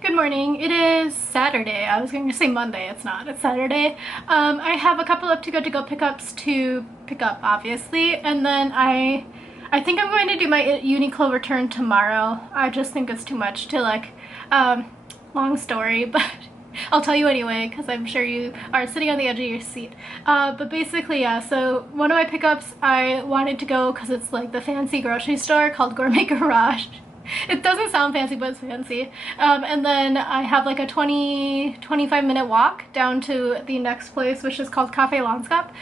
Good morning. It is Saturday. I was going to say Monday. It's not. It's Saturday. I have a couple of TooGoodToGo pickups to pick up, obviously, and then I think I'm going to do my Uniqlo return tomorrow. I just think it's too much to long story, but I'll tell you anyway because I'm sure you are sitting on the edge of your seat. But basically, yeah, so one of my pickups, I wanted to go because it's like the fancy grocery store called Gourmet Garage. It doesn't sound fancy, but it's fancy. And then I have like a 25 minute walk down to the next place, which is called Kaffe Landskap.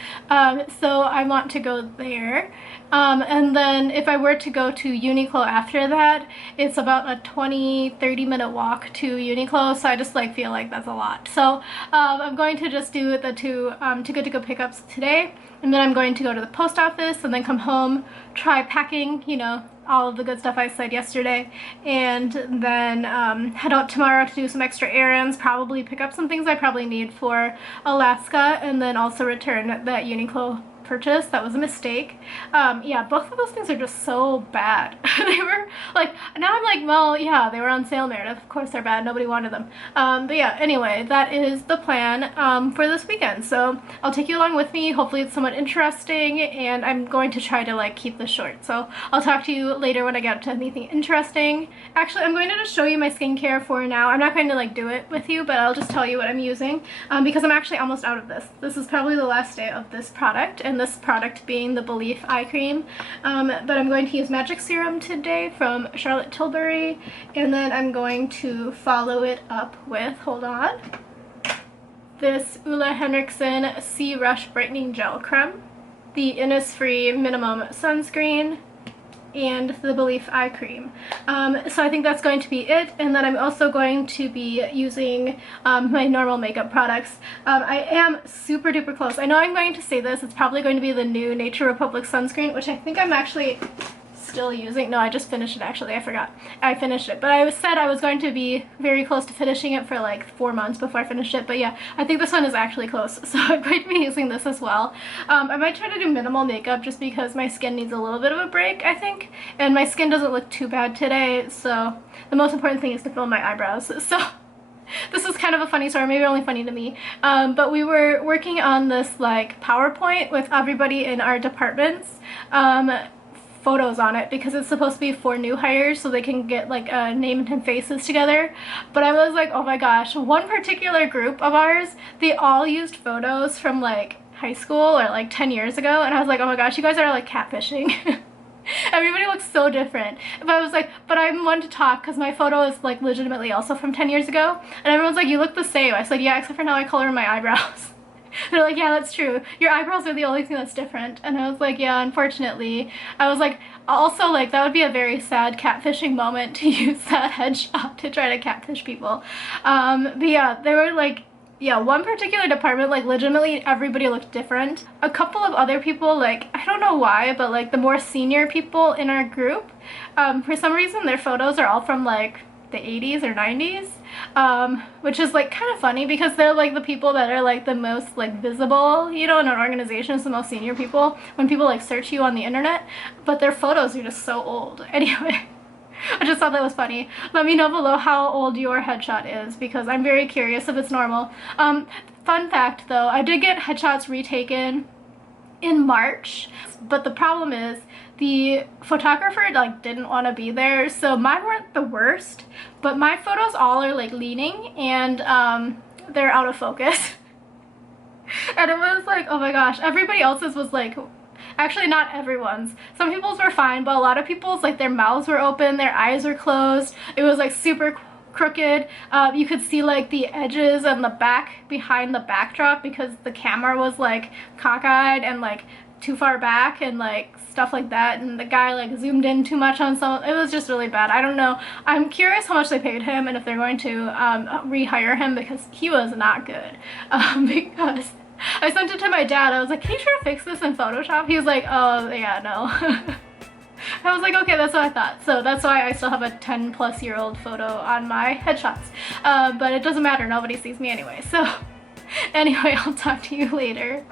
So I want to go there. And then if I were to go to Uniqlo after that, it's about a 20-30 minute walk to Uniqlo. So I just feel like that's a lot. So I'm going to just do the two TooGoodToGo pickups today. And then I'm going to go to the post office and then come home, try packing, you know, all of the good stuff I said yesterday, and then head out tomorrow to do some extra errands, probably pick up some things I probably need for Alaska, and then also return that Uniqlo purchase. That was a mistake. Yeah, both of those things are just so bad. They were like, now I'm like, well, yeah, they were on sale, Meredith. Of course they're bad. Nobody wanted them. But yeah, anyway, that is the plan for this weekend. So I'll take you along with me. Hopefully it's somewhat interesting, and I'm going to try to keep this short. So I'll talk to you later when I get to anything interesting. Actually, I'm going to just show you my skincare for now. I'm not going to do it with you, but I'll just tell you what I'm using because I'm actually almost out of this. This is probably the last day of this product, and this product being the Belief eye cream. But I'm going to use Magic Serum today from Charlotte Tilbury, and then I'm going to follow it up with, hold on, this Ulla Henriksen Sea Rush Brightening Gel Creme, the Innisfree Minimum Sunscreen, and the Belief eye cream. So I think that's going to be it, and then I'm also going to be using my normal makeup products. I am super duper close. I know I'm going to say this, it's probably going to be the new Nature Republic sunscreen, which I think I'm actually still using. No, I just finished it actually. I forgot. I finished it, but I said I was going to be very close to finishing it for like 4 months before I finished it. But yeah, I think this one is actually close, so I'm going to be using this as well. I might try to do minimal makeup just because my skin needs a little bit of a break, I think, and my skin doesn't look too bad today, so the most important thing is to fill my eyebrows. So this is kind of a funny story, maybe only funny to me, but we were working on this PowerPoint with everybody in our departments, photos on it, because it's supposed to be for new hires so they can get name and faces together. But I was like, oh my gosh, one particular group of ours, they all used photos from high school or 10 years ago, and I was like, oh my gosh, you guys are catfishing. Everybody looks so different. But I was like, but I'm one to talk because my photo is legitimately also from 10 years ago, and everyone's like, you look the same. I said, yeah, except for now I color my eyebrows. They're like, yeah, that's true. Your eyebrows are the only thing that's different. And I was like, yeah, unfortunately. I was like, also, that would be a very sad catfishing moment to use that headshot to try to catfish people. But yeah, they were yeah, one particular department, legitimately everybody looked different. A couple of other people, I don't know why, but the more senior people in our group, for some reason their photos are all from the 80s or 90s, which is kind of funny because they're the people that are the most visible, you know, in an organization. It's the most senior people when people search you on the internet, but their photos are just so old. Anyway, I just thought that was funny. Let me know below how old your headshot is because I'm very curious if it's normal. Fun fact though, I did get headshots retaken in March, but the problem is the photographer didn't want to be there, so mine weren't the worst, but my photos all are leaning and they're out of focus. And it was oh my gosh, everybody else's was actually not everyone's. Some people's were fine, but a lot of people's their mouths were open, their eyes were closed. It was super crooked. You could see the edges and the back behind the backdrop because the camera was cockeyed and too far back and stuff like that, and the guy zoomed in too much on some. It was just really bad. I don't know. I'm curious how much they paid him and if they're going to rehire him because he was not good. Because I sent it to my dad. I was like, can you try to fix this in Photoshop? He was like, oh yeah, no. I was like, okay, that's what I thought. So that's why I still have a 10-plus-year-old photo on my headshots. But it doesn't matter, nobody sees me anyway. So anyway, I'll talk to you later.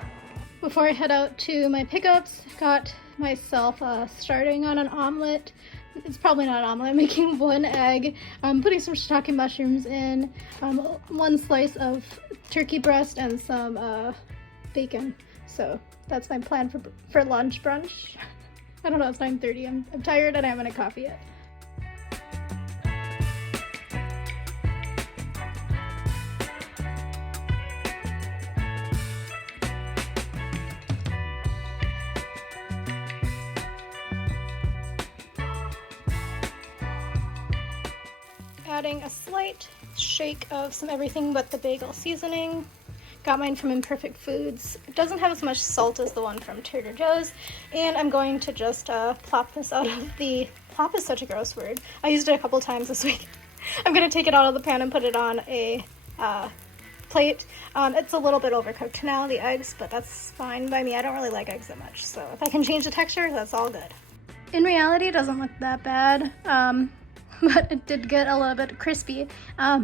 Before I head out to my pickups, I've got myself starting on an omelet. It's probably not an omelet. I'm making 1 egg. I'm putting some shiitake mushrooms in, 1 slice of turkey breast, and some bacon. So that's my plan for lunch brunch. I don't know, it's 9:30. I'm tired and I haven't had coffee yet. Adding a slight shake of some everything but the bagel seasoning. Got mine from Imperfect Foods. It doesn't have as much salt as the one from Trader Joe's. And I'm going to just plop this out of the... Plop is such a gross word. I used it a couple times this week. I'm going to take it out of the pan and put it on a plate. It's a little bit overcooked now, the eggs, but that's fine by me. I don't really like eggs that much. So if I can change the texture, that's all good. In reality, it doesn't look that bad. But it did get a little bit crispy.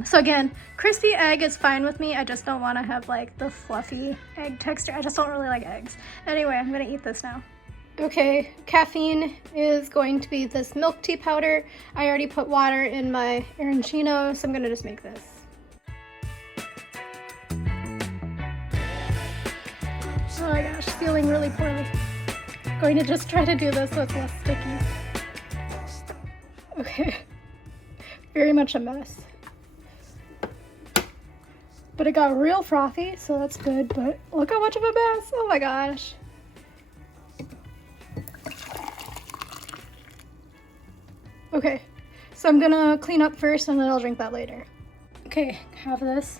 So again, crispy egg is fine with me. I just don't want to have like the fluffy egg texture. I just don't really like eggs. Anyway, I'm gonna eat this now. Okay, caffeine is going to be this milk tea powder. I already put water in my arancino, so I'm gonna just make this. Oh my gosh, feeling really poorly. Going to just try to do this so it's less sticky. Okay. Very much a mess. But it got real frothy, so that's good, but look how much of a mess. Oh my gosh. Okay, so I'm gonna clean up first and then I'll drink that later. Okay, have this.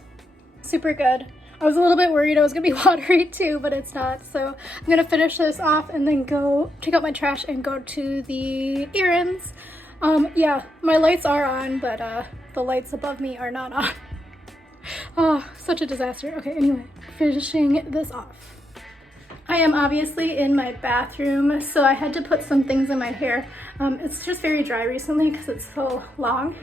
Super good. I was a little bit worried I was gonna be watery too, but it's not. So I'm gonna finish this off and then go take out my trash and go to the errands. Yeah, my lights are on, but the lights above me are not on. Oh, such a disaster. Okay, anyway, finishing this off. I am obviously in my bathroom, so I had to put some things in my hair. It's just very dry recently because it's so long.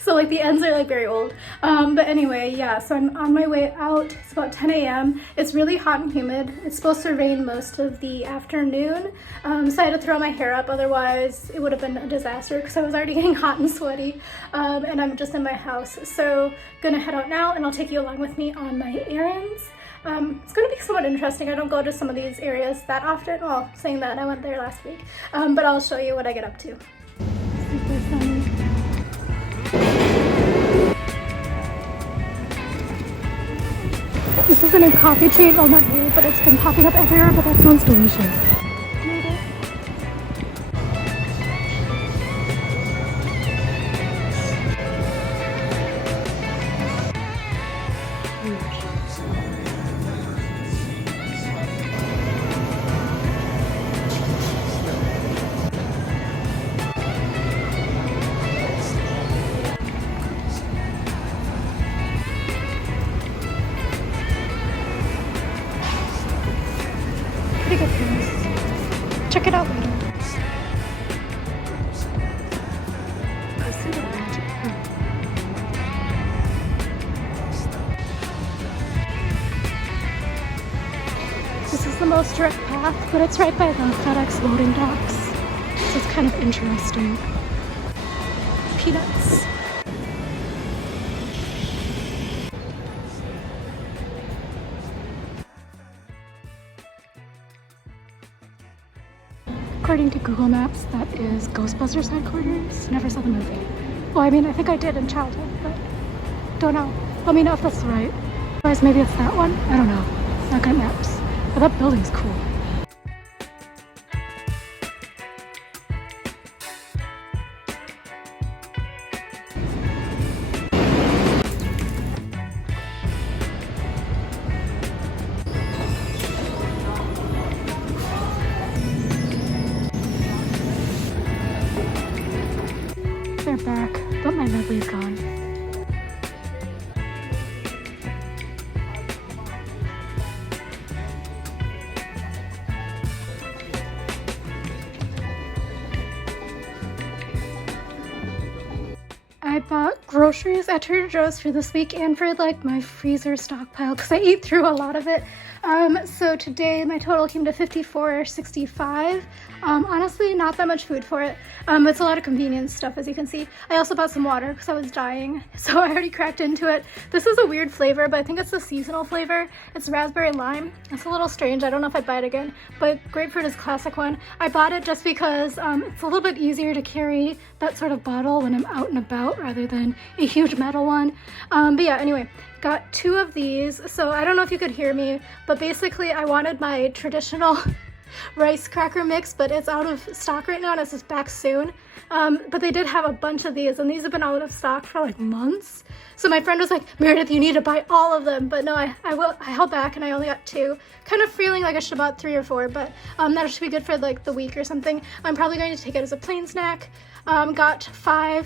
So like the ends are like very old. But anyway, yeah, so I'm on my way out. It's about 10 a.m. It's really hot and humid. It's supposed to rain most of the afternoon. So I had to throw my hair up, otherwise it would have been a disaster because I was already getting hot and sweaty. And I'm just in my house. So gonna head out now and I'll take you along with me on my errands. It's gonna be somewhat interesting. I don't go to some of these areas that often. Well, saying that, I went there last week. But I'll show you what I get up to. Super sunny. This is a new coffee chain. Well, not new, but it's been popping up everywhere, but that sounds delicious. Pretty good price. Check it out later. This is the most direct path, but it's right by the FedEx loading docks. So it's kind of interesting. Peanuts. According to Google Maps, that is Ghostbusters headquarters. Never saw the movie. Well, I mean, I think I did in childhood, but don't know. Let me know if that's right. Otherwise, maybe it's that one. I don't know. Not good at maps. But that building's cool. They're back, but my medley's gone. groceries at Trader Joe's for this week and for like my freezer stockpile because I ate through a lot of it. So today my total came to $54.65. Honestly, not that much food for it. It's a lot of convenience stuff, as you can see. I also bought some water because I was dying, so I already cracked into it. This is a weird flavor, but I think it's the seasonal flavor. It's raspberry lime. It's a little strange. I don't know if I'd buy it again, but grapefruit is classic one. I bought it just because it's a little bit easier to carry that sort of bottle when I'm out and about rather than a huge metal one. But yeah, anyway. Got 2 of these, so I don't know if you could hear me, but basically I wanted my traditional rice cracker mix, but it's out of stock right now and it's just back soon. But they did have a bunch of these, and these have been out of stock for like months. So my friend was like, Meredith, you need to buy all of them, but no, I held back and I only got 2. Kind of feeling like I should have bought 3 or 4, but that should be good for like the week or something. I'm probably going to take it as a plain snack. Got 4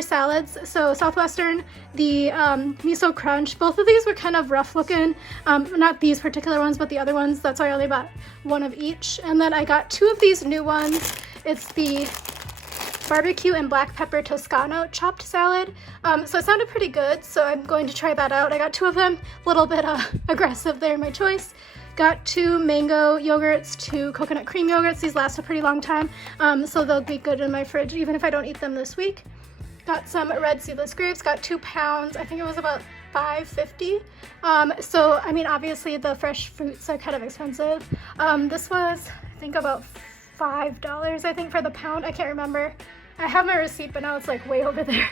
salads. So Southwestern, the miso crunch. Both of these were kind of rough looking. Not these particular ones, but the other ones. That's why I only bought 1 of each. And then I got 2 of these new ones. It's the barbecue and black pepper Toscano chopped salad. So it sounded pretty good, so I'm going to try that out. I got 2 of them. A little bit aggressive there, my choice. Got 2 mango yogurts, 2 coconut cream yogurts. These last a pretty long time, so they'll be good in my fridge even if I don't eat them this week. Got some red seedless grapes, got 2 pounds. I think it was about $5.50. So I mean, obviously the fresh fruits are kind of expensive. This was, I think, about $5, I think, for the pound. I can't remember. I have my receipt, but now it's like way over there.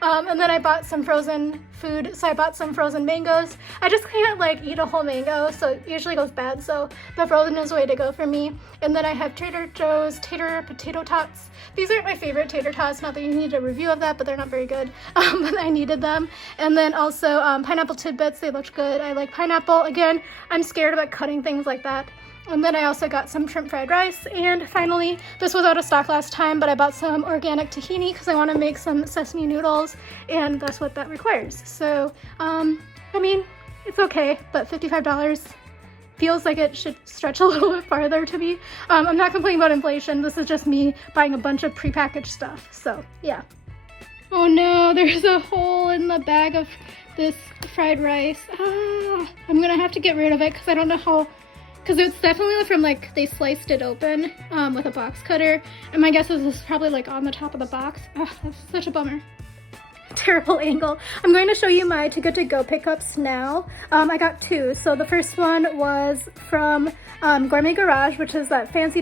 And then I bought some frozen food, so I bought some frozen mangoes. I just can't like eat a whole mango, so it usually goes bad, so the frozen is the way to go for me. And then I have Trader Joe's tater potato tots. These aren't my favorite tater tots, not that you need a review of that, but they're not very good, but I needed them. And then also pineapple tidbits, they looked good. I like pineapple. Again, I'm scared about cutting things like that. And then I also got some shrimp fried rice, and finally, this was out of stock last time, but I bought some organic tahini because I want to make some sesame noodles, and that's what that requires. So, I mean, it's okay, but $55 feels like it should stretch a little bit farther to me. I'm not complaining about inflation. This is just me buying a bunch of prepackaged stuff, so yeah. Oh no, there's a hole in the bag of this fried rice. I'm gonna have to get rid of it because I don't know how. Because it's definitely from like, they sliced it open with a box cutter. And my guess is this is probably like on the top of the box. Oh, that's such a bummer. Terrible angle. I'm going to show you my TooGoodToGo pickups now. I got 2. So the first one was from Gourmet Garage, which is that fancy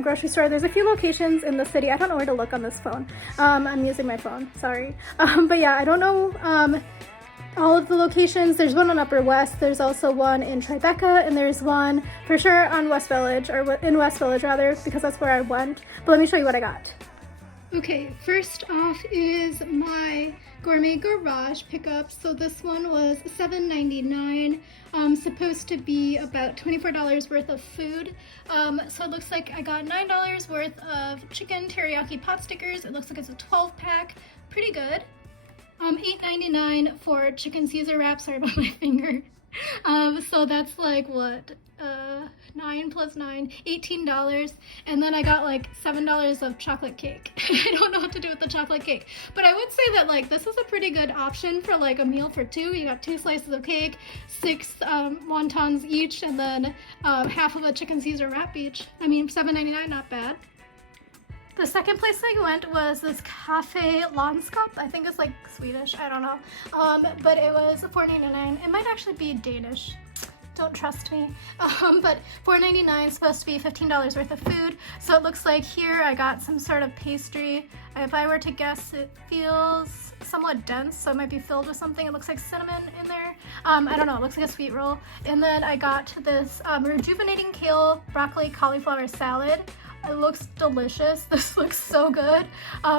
grocery store. There's a few locations in the city. I don't know where to look on this phone. I'm using my phone, sorry. But yeah, I don't know all of the locations. There's one on Upper West, there's also one in Tribeca, and there's one for sure on West Village, or in West Village rather, because that's where I went. But let me show you what I got. Okay, first off is my Gourmet Garage pickup. So this one was $7.99, supposed to be about $24 worth of food. So it looks like I got $9 worth of chicken teriyaki pot stickers. It looks like it's a 12-pack, pretty good. $8.99 for chicken Caesar wraps. Sorry about my finger. So that's like what, 9 plus 9, $18. And then I got like $7 of chocolate cake. I don't know what to do with the chocolate cake, but I would say that like this is a pretty good option for like a meal for 2. You got 2 slices of cake, 6 wontons each, and then half of a chicken Caesar wrap each. I mean, $7.99, not bad. The second place I went was this Kaffe Landskap. I think it's like Swedish, I don't know. But it was $4.99. It might actually be Danish. Don't trust me. But $4.99 is supposed to be $15 worth of food. So it looks like here I got some sort of pastry. If I were to guess, it feels somewhat dense, so it might be filled with something. It looks like cinnamon in there. I don't know, it looks like a sweet roll. And then I got this rejuvenating kale broccoli cauliflower salad. It looks delicious. This looks so good.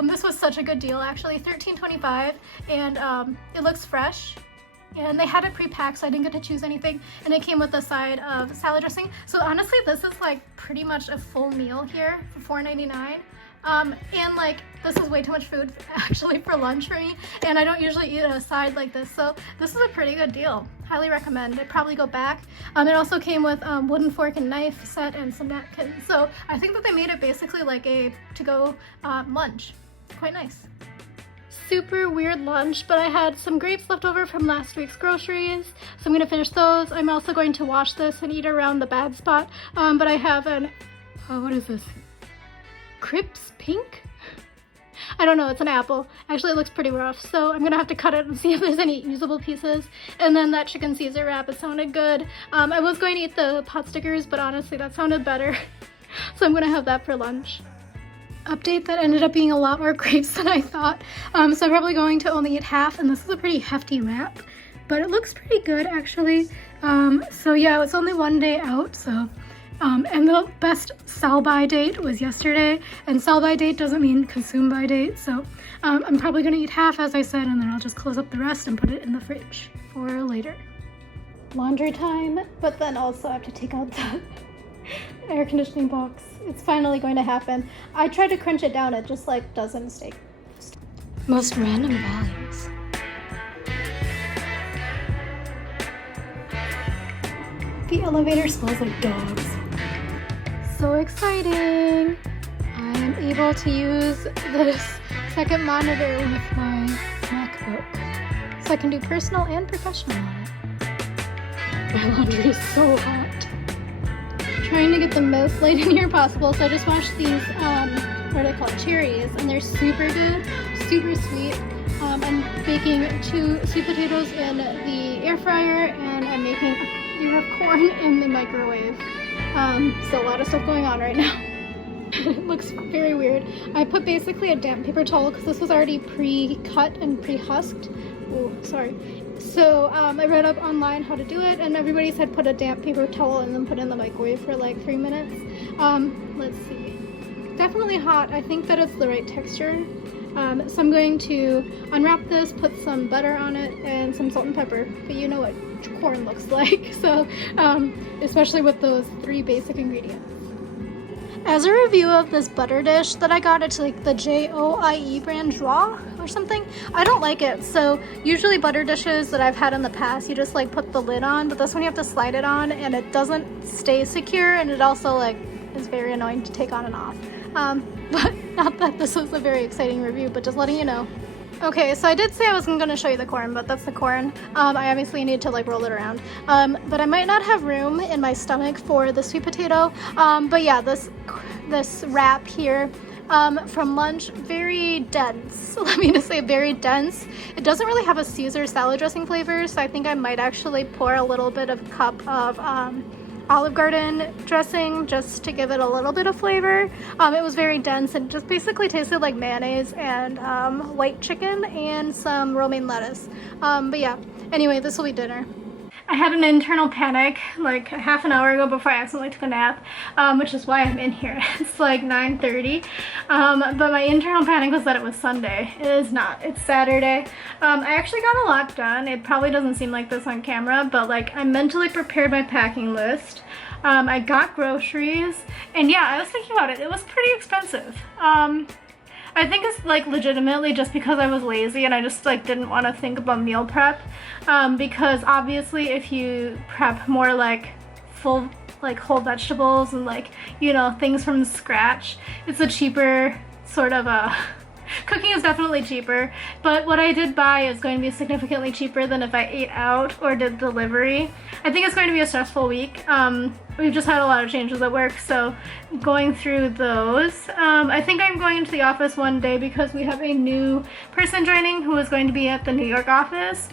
This was such a good deal, actually. $13.25, and it looks fresh. And they had it pre-packed, so I didn't get to choose anything. And it came with a side of salad dressing. So honestly, this is like pretty much a full meal here for $4.99. And like, this is way too much food actually for lunch for me, and I don't usually eat a side like this, so this is a pretty good deal. Highly recommend. I'd probably go back. It also came with wooden fork and knife set and some napkins, so I think that they made it basically like a to-go lunch. Quite nice. super weird lunch, but I had some grapes left over from last week's groceries, so I'm gonna finish those. I'm also going to wash this and eat around the bad spot, but I have an, what is this? Crips Pink? I don't know, it's an apple. Actually, it looks pretty rough, so I'm gonna have to cut it and see if there's any usable pieces. And then that chicken Caesar wrap, it sounded good. I was going to eat the pot stickers, but honestly, that sounded better. So I'm gonna have that for lunch. Update, that ended up being a lot more grapes than I thought. So I'm probably going to only eat half, and this is a pretty hefty wrap, but it looks pretty good actually. So yeah, it's only one day out, so and the best sell-by date was yesterday, and sell-by date doesn't mean consume-by date, so I'm probably gonna eat half, as I said, and then I'll just close up the rest and put it in the fridge for later. Laundry time, but then also I have to take out the air conditioning box. It's finally going to happen. I tried to crunch it down, it just like doesn't stay. Most random values. The elevator smells like dogs. So exciting! I am able to use this second monitor with my MacBook, so I can do personal and professional on it. My laundry is so hot. Trying to get the most light in here possible, so I just washed these, what are they called? Cherries, and they're super good, super sweet. I'm baking 2 sweet potatoes in the air fryer, and I'm making a ear of corn in the microwave. So a lot of stuff going on right now. It looks very weird. I put basically a damp paper towel because this was already pre-cut and pre-husked. Oh, sorry. So I read up online how to do it, and everybody said put a damp paper towel and then put it in the microwave for like 3 minutes. Let's see. Definitely hot. I think that it's the right texture. So I'm going to unwrap this, put some butter on it, and some salt and pepper. But you know what corn looks like, so especially with those 3 basic ingredients. As a review of this butter dish that I got, it's like the JOIE brand Joie or something. I don't like it. So usually butter dishes that I've had in the past, you just like put the lid on, but this one you have to slide it on and it doesn't stay secure, and it also like is very annoying to take on and off. But not that this was a very exciting review, but just letting you know. Okay, so I did say I wasn't going to show you the corn, but that's the corn. I obviously need to like roll it around. But I might not have room in my stomach for the sweet potato. But yeah, this wrap here from lunch, very dense. Let me just say very dense. It doesn't really have a Caesar salad dressing flavor, so I think I might actually pour a little bit of a cup of Olive Garden dressing just to give it a little bit of flavor. It was very dense and just basically tasted like mayonnaise and white chicken and some romaine lettuce. But yeah, anyway, this will be dinner. I had an internal panic like a half an hour ago before I accidentally took a nap, which is why I'm in here. It's like 9:30, but my internal panic was that it was Sunday. It is not. It's Saturday. I actually got a lot done. It probably doesn't seem like this on camera, but like I mentally prepared my packing list. I got groceries, and yeah, I was thinking about it. It was pretty expensive. I think it's like legitimately just because I was lazy and I just like didn't want to think about meal prep, because obviously if you prep more like full like whole vegetables and like, you know, things from scratch, it's a cheaper sort of cooking is definitely cheaper, but what I did buy is going to be significantly cheaper than if I ate out or did delivery. I think it's going to be a stressful week. We've just had a lot of changes at work, so going through those. I think I'm going into the office one day because we have a new person joining who is going to be at the New York office.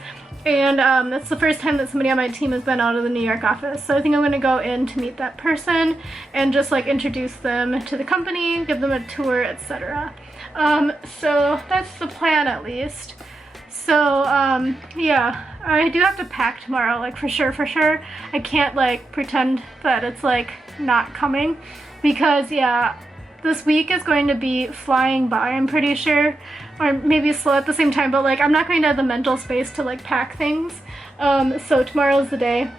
And that's the first time that somebody on my team has been out of the New York office. So I think I'm going to go in to meet that person and just like introduce them to the company, give them a tour, etc. So that's the plan at least. So yeah, I do have to pack tomorrow, like for sure. I can't like pretend that it's like not coming, because yeah, this week is going to be flying by, I'm pretty sure, or maybe slow at the same time, but like I'm not going to have the mental space to like pack things. So tomorrow's the day.